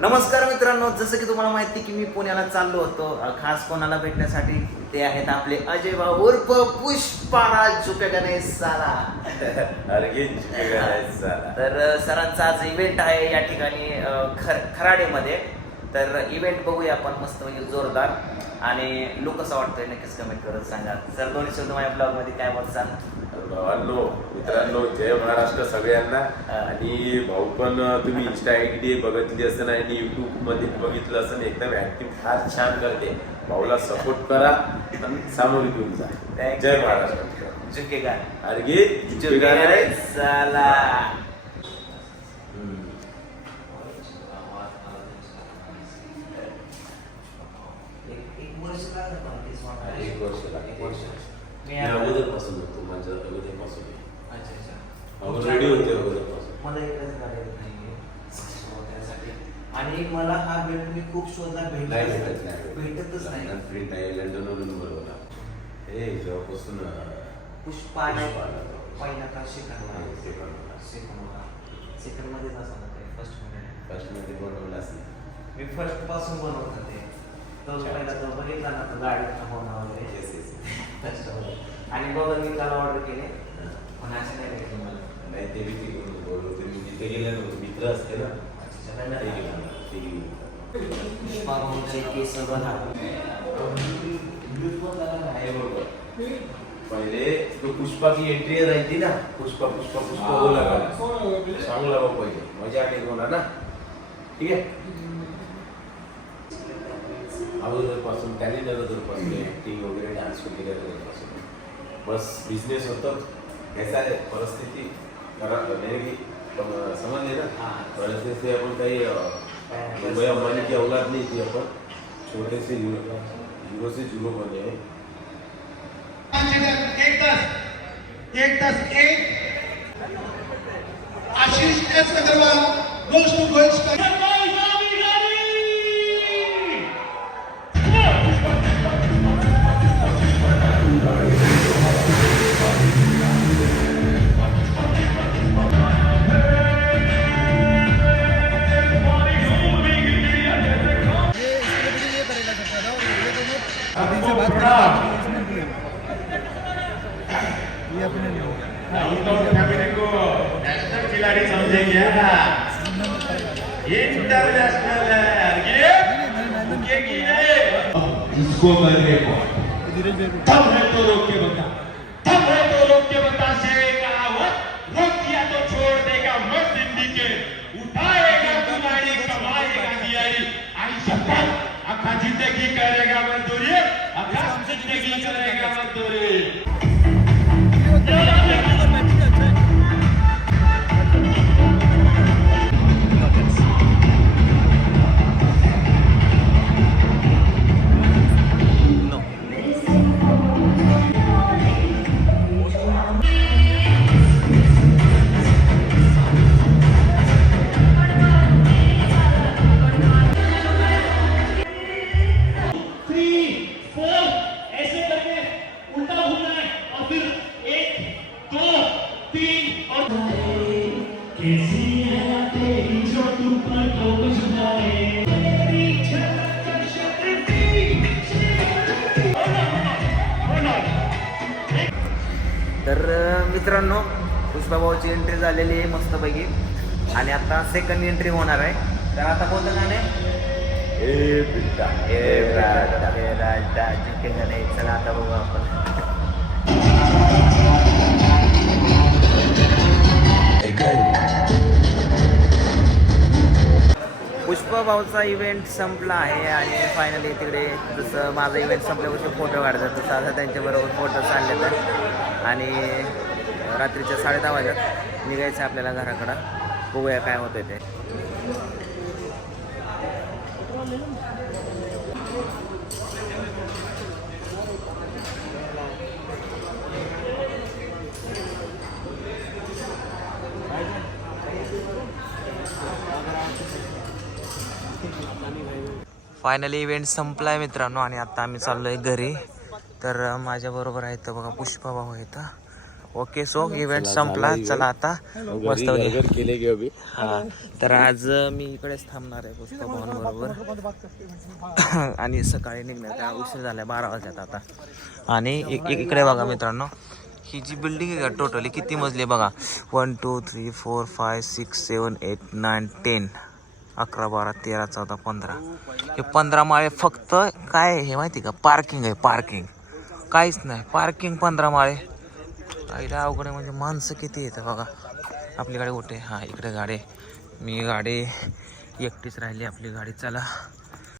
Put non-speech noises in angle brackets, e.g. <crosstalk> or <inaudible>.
नमस्कार मित्रांनो जसं की तुम्हाला माहिती की मी पुण्याला चाललो होतो. खास कोणाला भेटण्यासाठी ते आहेत आपले अजय भाऊ उर्फ पुष्पाराज झुकेगणे साला. <laughs> अर्गेज करायचा तर सरांचा आज इव्हेंट आहे या ठिकाणी खर खराडेमध्ये तर इव्हेंट बघूया आपण मस्त म्हणजे जोरदार. आणि लुक कसा वाटतोय नक्कीच कमेंट करत सांगा. सर दोन्ही शब्द माझ्या ब्लॉगमध्ये काय बोलतात भावांनो मित्रांनो जय महाराष्ट्र सगळ्यांना. आणि भाऊ पण तुम्ही इंस्टा आय डी बघितली असेल आणि युट्यूबमध्ये बघितलं असेल एकदम ऍक्टिव्ह फार छान करते. भाऊला सपोर्ट करा आणि सामोरी घेऊन जा. जय महाराष्ट्र. झुकेगा अर्गेज झुकेगा साला एक वर्ष लागलं. पण ते स्वतः. एक वर्ष लागलं. एक वर्ष. मी मी आता- अगोदरपासून होतो माझ्या अगोदरपासून. अच्छा, अच्छा. अगोदर रेडी होते अगोदरपासून. मला एकच गाडी नाहीये. so त्यासाठी. आणि मला हा बेल्ट मी खूप शोधला नाही भेटत भेटत नाही भेटतच नाही. प्रिंट आहे लंडनवरून हे जेव्हापासून पुष्पा पुष्पा आला. पहिला का सेकंड हा, second होता. सेकंड होता सेकंड मध्येच असं फर्स्टमध्ये. फर्स्टमध्ये बनवलाच नाही मी फर्स्टपासून बनवत होते. तो अच्छा. पहिला तो बघितला ना तो गाडीचा होणं वगैरे. Yes, yes. त्याच्यामध्ये आणि बघा मी त्याला ऑर्डर केले. पण असे नाही भेटले मला. नाही ते बी तिकडून बोलवते मी तिथे गेले ना मित्र असते ना अच्छा, ते अच्छा. ते गेले पुष्पा केस बघा. आहे बरोबर. पहिले तो पुष्पा की एंट्री राहती ना पुष्पा पुष्पा पुष्पा हो. लगा चांगला भाऊ पहिले. मज़ा आली होणार ना? ठीक आहे? अगोदरपासून टॅलेंट अगोदरपासून ऍक्टिंग वगैरे डान्स वगैरे अगोदरपासून बस बिझनेस होतं. कैसा आहे परिस्थिती मेरे की समजले ना? हाँ. परिस्थिती से आपण काही मुंबई अंबानी की औलाद नहीं थी अपन छोटे से जीरो जीरो से जीरो बने हैं एक दस एक दस एक. आशीष एस अग्रवाल to खिलाड़ी समझेंगे इंटरनेशनल है ये इसको करने को। तब है तो रोक के बता तब है तो रोक के बता से कहावत रोक दिया तो छोड़ देगा मत जिंदगी के। उठाएगा तुम्हारी कमाएगा दियारी। आई शपथ अखा जिंदगी करेगा मजदूरी अखा जिंदगी करेगा मजदूरी तर मित्रांनो पुष्पाभाऊची एंट्री झालेली आहे मस्तपैकी. आणि आता सेकंड एंट्री होणार आहे. तर आता कोणतं गाणं ए बिट्टा. ए राजा, ए राजा, जिंकेगा नाही. चला आता बघू आपण. पुष्पा इव्हेंट संपला आहे आणि फायनली तिकडे जसं माझा इव्हेंट संपल्यापासून फोटो काढतात तसं आता त्यांच्याबरोबर फोटो चालले तर. आणि रात्रीच्या साडे दहा वाजत निघायचं आहे आपल्याला घराकडं. बघूया काय होतं ते. फायनली इव्हेंट संपला आहे मित्रांनो आणि आता आम्ही चाललो आहे घरी. तर माझ्याबरोबर आहेत बघा पुष्पा भाऊ आहेत ओके सो इव्हेंट संपला. चला आता मस्त केले हा. तर आज मी इकडेच थांबणार आहे पुष्पा भवन बरोबर. <coughs> आणि सकाळी निघणार उशीर झालाय बारा वाजल्यात आता. आणि इकडे बघा मित्रांनो. ही जी बिल्डिंग आहे का टोटली किती मजली आहे बघा. One two three four five six seven eight nine ten अकरा बारा तेरा चौदा पंधरा. हे पंधरा माळे फक्त काय हे माहिती का? पार्किंग आहे पार्किंग काहीच नाही. पार्किंग पंधरा माळे. आईला अवघड आहे म्हणजे माणसं किती येतं बघा. आपली गाडी कुठे हां इकडे गाडी. मी गाडी एकटीच राहिली आपली गाडी. चला.